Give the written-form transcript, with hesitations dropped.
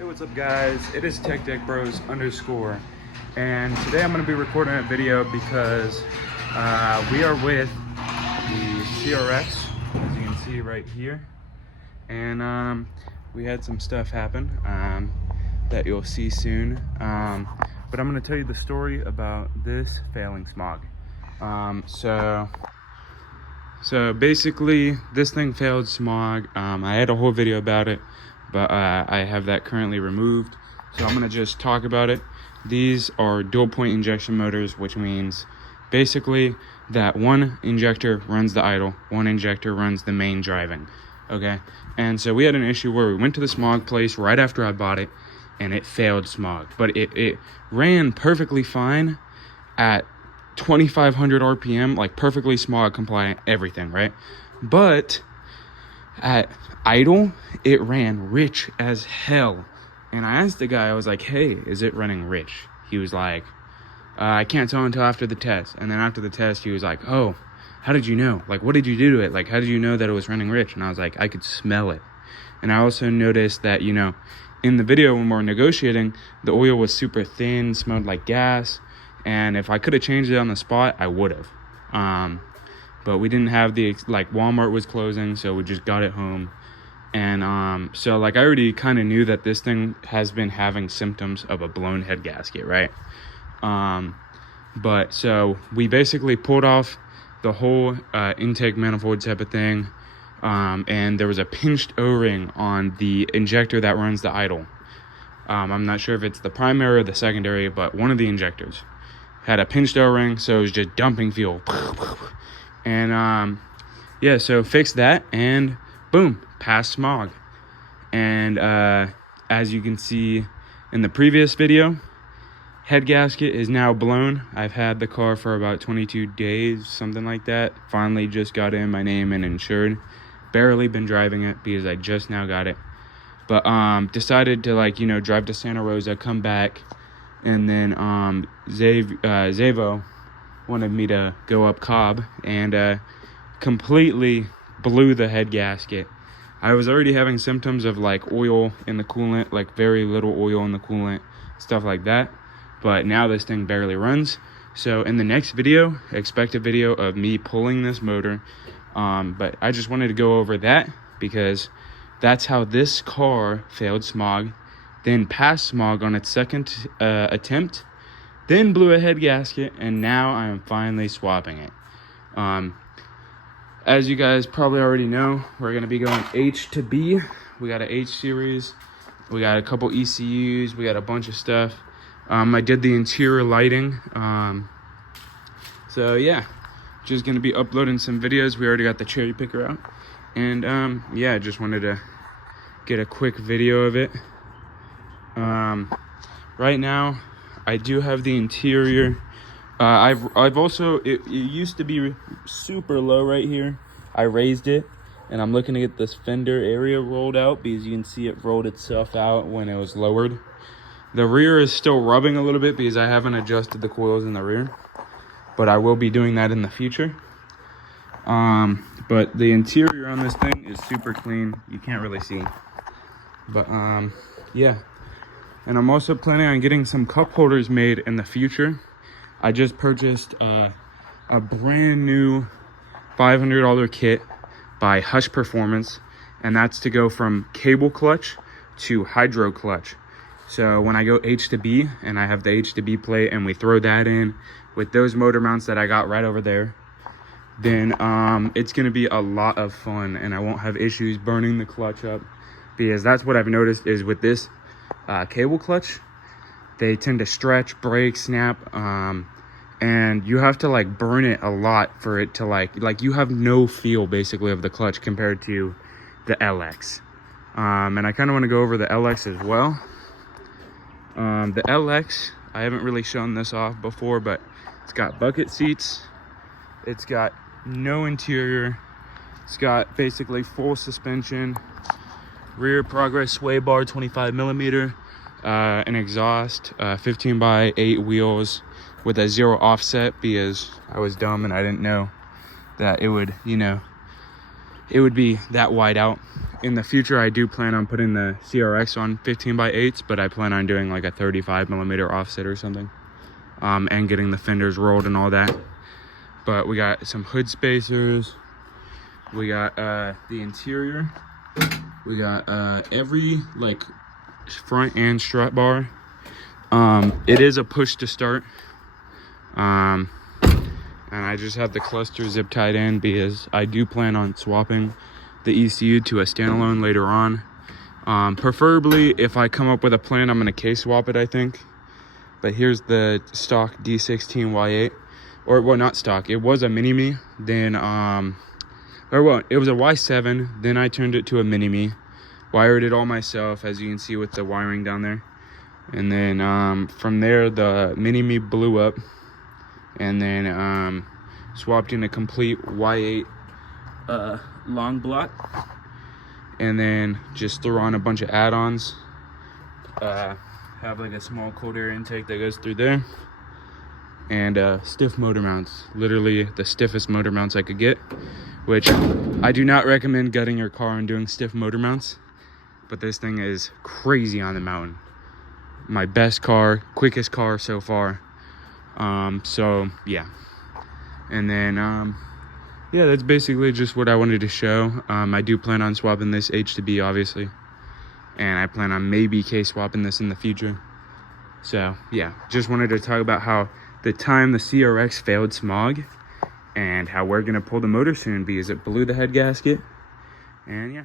Hey, what's up guys? It is TechDeckBros_, and today I'm going to be recording a video because we are with the CRX, as you can see right here, and we had some stuff happen that you'll see soon, but I'm going to tell you the story about this failing Smog. So basically this thing failed Smog. I had a whole video about it, but I have that currently removed, so I'm gonna just talk about it. These are dual point injection motors, which means basically that one injector runs the idle, one injector runs the main driving. Okay, and so we had an issue where we went to the Smog place right after I bought it, and it failed Smog, but it ran perfectly fine at 2500 RPM, like perfectly Smog compliant, everything, right? But at idle, it ran rich as hell. And I asked the guy, I was like, hey, is it running rich? He was like, I can't tell until after the test. And then after the test, he was like, oh, how did you know? Like, what did you do to it? Like, how did you know that it was running rich? And I was like, I could smell it. And I also noticed that, you know, in the video when we were negotiating, the oil was super thin, smelled like gas. And if I could have changed it on the spot, I would have. But we didn't have the, like, Walmart was closing, so we just got it home. And so, like, I already kind of knew that this thing has been having symptoms of a blown head gasket, right? But so we basically pulled off the whole intake manifold type of thing, and there was a pinched O-ring on the injector that runs the idle. I'm not sure if it's the primary or the secondary, but one of the injectors had a pinched O-ring, so it was just dumping fuel. And yeah, so fixed that, and boom, passed Smog. And as you can see in the previous video, head gasket is now blown. I've had the car for about 22 days, something like that. Finally just got in my name and insured. Barely been driving it because I just now got it. But decided to, like, you know, drive to Santa Rosa, come back, and then Zavo wanted me to go up Cobb, and completely blew the head gasket. I was already having symptoms of, like, oil in the coolant, like very little oil in the coolant, stuff like that. But now this thing barely runs. So in the next video, expect a video of me pulling this motor. But I just wanted to go over that because that's how this car failed Smog, then passed Smog on its second attempt, then blew a head gasket, and now I am finally swapping it. As you guys probably already know, we're going to be going H to B. We got an H series, we got a couple ECUs, we got a bunch of stuff. I did the interior lighting. So yeah, just going to be uploading some videos. We already got the cherry picker out. And yeah, just wanted to get a quick video of it. Right now I do have the interior. I've also, it used to be super low right here. I raised it, and I'm looking to get this fender area rolled out because you can see it rolled itself out when it was lowered. The rear is still rubbing a little bit because I haven't adjusted the coils in the rear, but I will be doing that in the future. But the interior on this thing is super clean. You can't really see, but yeah. And I'm also planning on getting some cup holders made in the future. I just purchased a brand new $500 kit by Hush Performance, and that's to go from cable clutch to hydro clutch. So when I go H to B and I have the H to B plate and we throw that in with those motor mounts that I got right over there, then it's gonna be a lot of fun, and I won't have issues burning the clutch up, because that's what I've noticed is with this cable clutch, they tend to stretch, break, snap, and you have to, like, burn it a lot for it to, like you have no feel basically of the clutch compared to the LX. And I kind of want to go over the LX as well. The LX, I haven't really shown this off before, but it's got bucket seats, it's got no interior, it's got basically full suspension, rear progress sway bar 25mm, an exhaust, 15x8 wheels with a 0 offset because I was dumb and I didn't know that it would, you know, it would be that wide out. In the future, I do plan on putting the CRX on 15x8s, but I plan on doing like a 35mm offset or something, and getting the fenders rolled and all that. But we got some hood spacers, we got the interior, we got every like front and strut bar. It is a push to start, and I just have the cluster zip tied in because I do plan on swapping the ECU to a standalone later on. Preferably, if I come up with a plan, I'm gonna case swap it, I think. But here's the stock D16 Y8, or well, not stock. It was a mini-me, then or well, it was a Y7. Then I turned it to a mini-me, wired it all myself, as you can see with the wiring down there. And then from there, the mini-me blew up, and then swapped in a complete Y8 long block, and then just throw on a bunch of add-ons. Have like a small cold air intake that goes through there, and stiff motor mounts, literally the stiffest motor mounts I could get, which I do not recommend gutting your car and doing stiff motor mounts, but this thing is crazy on the mountain. My best car, quickest car so far. So yeah, and then yeah, that's basically just what I wanted to show. I do plan on swapping this H to B, obviously, and I plan on maybe case swapping this in the future. So yeah, just wanted to talk about how the time the CRX failed Smog, and how we're gonna pull the motor soon because it blew the head gasket. And yeah.